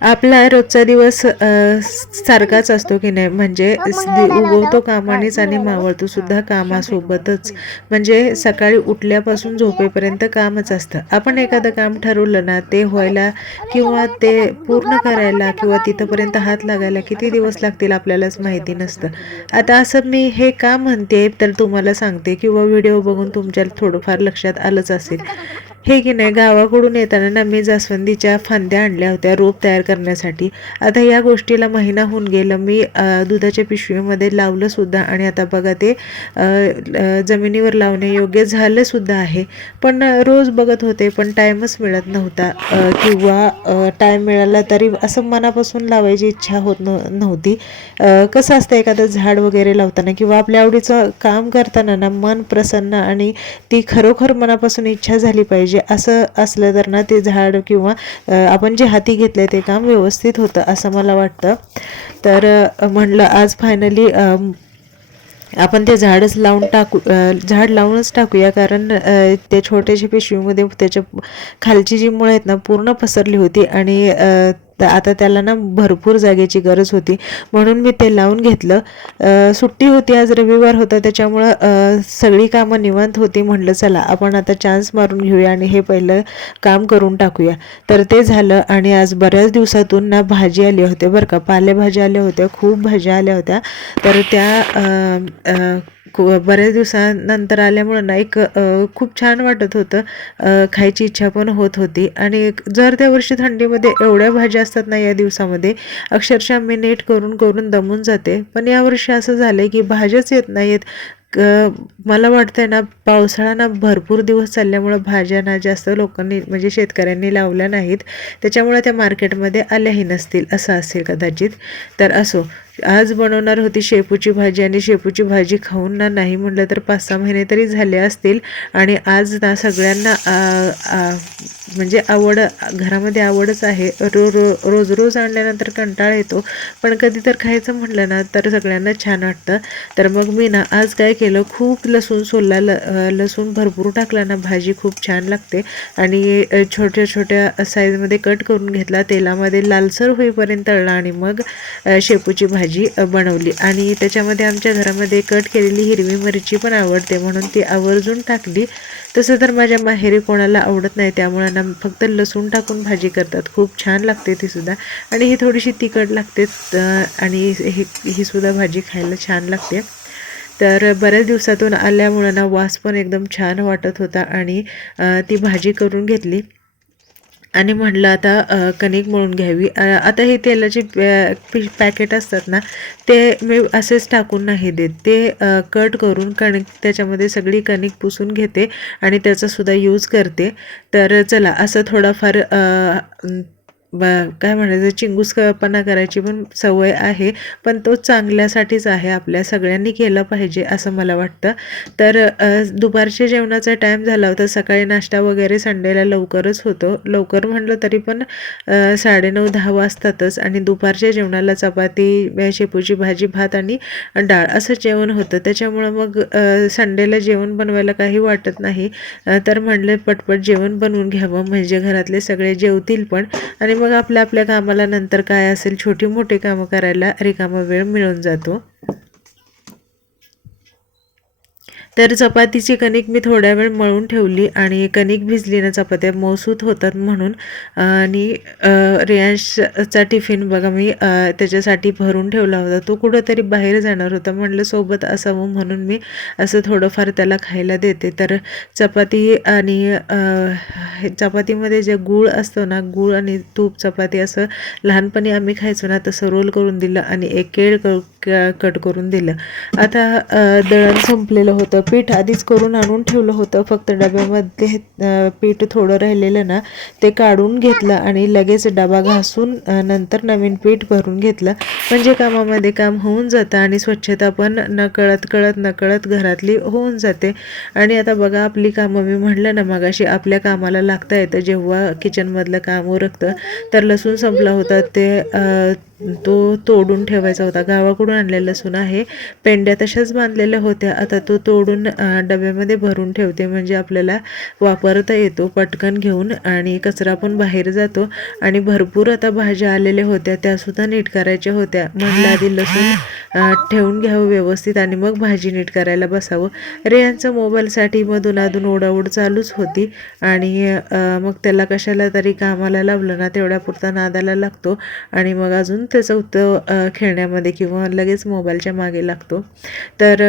आपला रोजचा दिवस सारखाच असतो की नाही, म्हणजे उगवतो कामानेच आणि मावळतो सुद्धा कामासोबतच. म्हणजे सकाळी उठल्यापासून झोपेपर्यंत कामच असतं. आपण एखादं काम ठरवलं ना, ते व्हायला किंवा ते पूर्ण करायला किंवा तिथंपर्यंत हात लागायला किती दिवस लागतील आपल्यालाच माहिती नसतं. आता असं मी हे का म्हणते तर तुम्हाला सांगते, किंवा व्हिडिओ बघून तुमच्या थोडंफार लक्षात आलंच असेल. हे की नाही, गावाकडून येताना ना मी जास्वंदीच्या फांद्या आणल्या होत्या रोप तयार करण्यासाठी. आता या गोष्टीला महिना होऊन गेलं, मी दुधाच्या पिशवीमध्ये लावलं सुद्धा आणि आता बघा ते जमिनीवर लावणे योग्य झालं सुद्धा आहे. पण रोज बघत होते पण टाईमच मिळत नव्हता, किंवा टाईम मिळाला तरी असं मनापासून लावायची इच्छा होत नव्हती. कसं असतं एखादं झाड वगैरे लावताना किंवा आपल्या आवडीचं काम करताना ना, मन प्रसन्न आणि ती खरोखर मनापासून इच्छा झाली पाहिजे. असं असलं तर ना ते झाड किंवा आपण जे हाती घेतले ते काम व्यवस्थित होतं असं मला वाटतं. तर म्हणलं आज फायनली आपण ते झाडच लावून टाकू, झाड लावूनच टाकूया. कारण ते छोट्याशा पिशवीमध्ये त्याच्या खालची जी मुळं आहेत ना पूर्ण पसरली होती आणि आता त्याला ना भरपूर जागेची गरज होती, म्हणून मी ते लावून घेतलं. सुट्टी होती, आज रविवार होता, त्याच्यामुळं सगळी कामं निवांत होती. म्हटलं चला आपण आता चान्स मारून घेऊया आणि हे पहिलं काम करून टाकूया. तर ते झालं आणि आज बऱ्याच दिवसातून ना भाजी आली होते बरं का, पालेभाज्या आल्या होत्या, खूप भाज्या आल्या होत्या. तर त्या बऱ्याच दिवसानंतर आल्यामुळं ना एक खूप छान वाटत होतं, खायची इच्छा पण होत होती. आणि जर त्या वर्षी थंडीमध्ये एवढ्या भाज्या असतात ना या दिवसामध्ये, अक्षरशः मी नीट करून करून दमून जाते. पण यावर्षी असं झालं की भाज्याच येत नाहीत. मला वाटतंय ना पावसाळा ना भरपूर दिवस चालल्यामुळं भाज्या ना जास्त लोकांनी म्हणजे शेतकऱ्यांनी लावल्या नाहीत, त्याच्यामुळे त्या मार्केटमध्ये आल्याही नसतील, असं असेल कदाचित. तर असो, आज बनवणार होती शेपूची भाजी आणि शेपूची भाजी खाऊन ना नाही म्हटलं तर 5-6 महिने तरी झाले असतील. आणि आज ना सगळ्यांना म्हणजे घरामध्ये आवडच आहे. रोज रोज आणल्यानंतर कंटाळा येतो, पण कधी तर खायचं म्हटलं ना तर सगळ्यांना छान वाटतं. तर मग मी ना आज काय केलं, खूप लसूण सोलला, लसूण भरपूर टाकला ना भाजी खूप छान लागते. आणि छोट्या छोट्या साईजमध्ये कट करून घेतला, तेलामध्ये लालसर होईपर्यंत तळला आणि मग शेपूची भाजी बनवली. आणि त्याच्यामध्ये आमच्या घरामध्ये कट केलेली हिरवी मिरची पण आवडते म्हणून ती आवर्जून टाकली. तसं तर माझ्या माहेरी कोणाला आवडत नाही, त्यामुळे ना फक्त लसूण टाकून भाजी करतात, खूप छान लागते ती सुद्धा. आणि ही थोडीशी तिखट लागते आणि ही सुद्धा भाजी खायला छान लागते. तर बऱ्याच दिवसातून आल्यामुळं ना वास पण एकदम छान वाटत होता आणि ती भाजी करून घेतली. आणि म्हटलं आता कणिक मळून घ्यावी. आता हे तेलाचे पॅकेट असतात ना, ते मी असेच टाकून नाही देत, ते कट करून कणिक त्याच्यामध्ये सगळी कणिक पुसून घेते आणि त्याचासुद्धा यूज करते. तर चला असं थोडाफार काय म्हणायचं, चिंगूसपणा करायची पण सवय आहे, पण तो चांगल्यासाठीच आहे, आपल्या सगळ्यांनी केलं पाहिजे असं मला वाटतं. तर दुपारच्या जेवणाचा टाईम झाला होता. सकाळी नाश्ता वगैरे संडेला लवकरच होतो, लवकर म्हटलं तरी पण 9:30-10 वाजतातच. आणि दुपारच्या जेवणाला चपाती, शेपूची भाजी, भात आणि डाळ असं जेवण होतं. त्याच्यामुळं मग संडेला जेवण बनवायला काही वाटत नाही. तर म्हणलं पटपट जेवण बनवून घ्यावं म्हणजे घरातले सगळे जेवतील पण, आणि मग आपल्या आपल्या कामाला नंतर काय असेल छोटी मोठी कामं करायला रिकामा वेळ मिळून जातो. तर चपातीची कणिक मी थोड्या वेळ मळून ठेवली आणि कणिक भिजली ना, चपात्या मऊसूत होतात म्हणून. आणि रियांशचा टिफिन बघा मी त्याच्यासाठी भरून ठेवला होता, तो कुठंतरी बाहेर जाणार होता, म्हणलं सोबत असावं म्हणून मी असं थोडंफार त्याला खायला देते. तर चपाती आणि चपातीमध्ये जे गूळ असतो ना, गूळ आणि तूप चपाती असं लहानपणी आम्ही खायचो ना, तसं रोल करून दिलं आणि एक केळ कट करून दिलं. आता दळण संपलेलं होतं, पीठ आधीच करून आणून ठेवलं होतं, फक्त डब्यामध्ये पीठ थोडं राहिलेलं ना ते काढून घेतलं आणि लगेच डबा घासून नंतर नवीन पीठ भरून घेतलं. म्हणजे कामामध्ये काम होऊन जातं आणि स्वच्छता पण नकळत घरातली होऊन जाते. आणि आता बघा आपली कामं, मी म्हटलं ना मगाशी आपल्या कामाला लागता येतं जेव्हा किचनमधलं काम उरकतं. तर लसूण संपला होता, ते तो तोडून ठेवायचा होता. गावाकडून आणलेला लसूण आहे. पेंड्या तशाच बांधलेल्या होत्या. आता तो तोडून डब्यामध्ये भरून ठेवते, म्हणजे आपल्याला वापरता येतो पटकन घेऊन आणि कचरा पण बाहेर जातो. आणि भरपूर आता भाज्या आलेल्या होत्या, त्यासुद्धा नीट करायच्या होत्या. म्हटलं आधी लसूण ठेवून घ्यावं व्यवस्थित आणि मग भाजी नीट करायला बसावं. रेयांचं मोबाईलसाठी मधून ओढाओढ चालूच होती आणि मग त्याला कशाला तरी कामाला लावलं ना तेवढ्यापुरता नादाला लागतो आणि मग अजून त्याचं उत्तर खेळण्यामध्ये किंवा लगेच मोबाईलच्या मागे लागतो. तर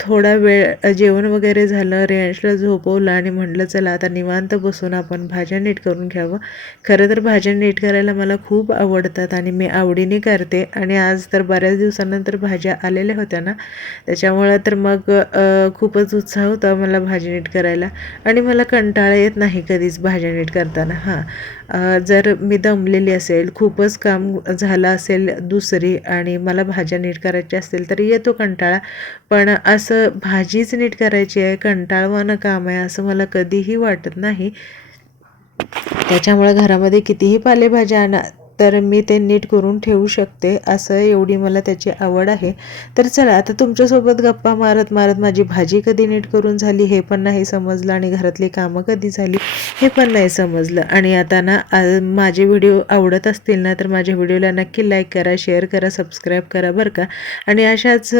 थोडा वेळ जेवण वगैरे झालं, रेयांशला झोपवलं आणि म्हटलं चला आता निवांत बसून आपण भाज्या नीट करून घ्यावं. खरं तर भाज्या नीट करायला मला खूप आवडतात आणि मी आवडीने करते आणि आज तर बऱ्याच दिवसानंतर भाज्या आलेल्या होत्या ना, त्याच्यामुळं तर मग खूपच उत्साह होता मला भाजी नीट करायला. आणि मला कंटाळा येत नाही कधीच भाज्या नीट करताना. जर मी दमलेली असेल, खूपच काम झालं असेल दुसरी आणि मला भाज्या नीट करायच्या असतील तर येतो कंटाळा. पण असं भाजीच नीट करायची आहे, कंटाळवाणं काम आहे असं मला कधीही वाटत नाही. त्याच्यामुळे घरामध्ये कितीही पालेभाज्या आणा तर मी ते नीट करून ठेवू शकते, असं एवढी मला त्याची आवड आहे. तर चला आता तुमच्यासोबत गप्पा मारत मारत माझी भाजी कधी नीट करून झाली हे पण नाही समजलं आणि घरातली कामं कधी झाली हे पण नाही समजलं. आणि आता ना माझे व्हिडिओ आवडत असतील ना तर माझ्या व्हिडिओला नक्की लाईक करा, शेअर करा, सबस्क्राईब करा बरं का. आणि अशाच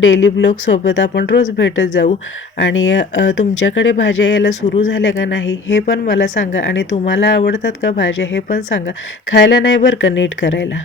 डेली ब्लॉगसोबत आपण रोज भेटत जाऊ. आणि तुमच्याकडे भाज्या यायला सुरू झाल्या का नाही हे पण मला सांगा आणि तुम्हाला आवडतात का भाज्या हे पण सांगा. खायला नाही बरं का, नीट करायला.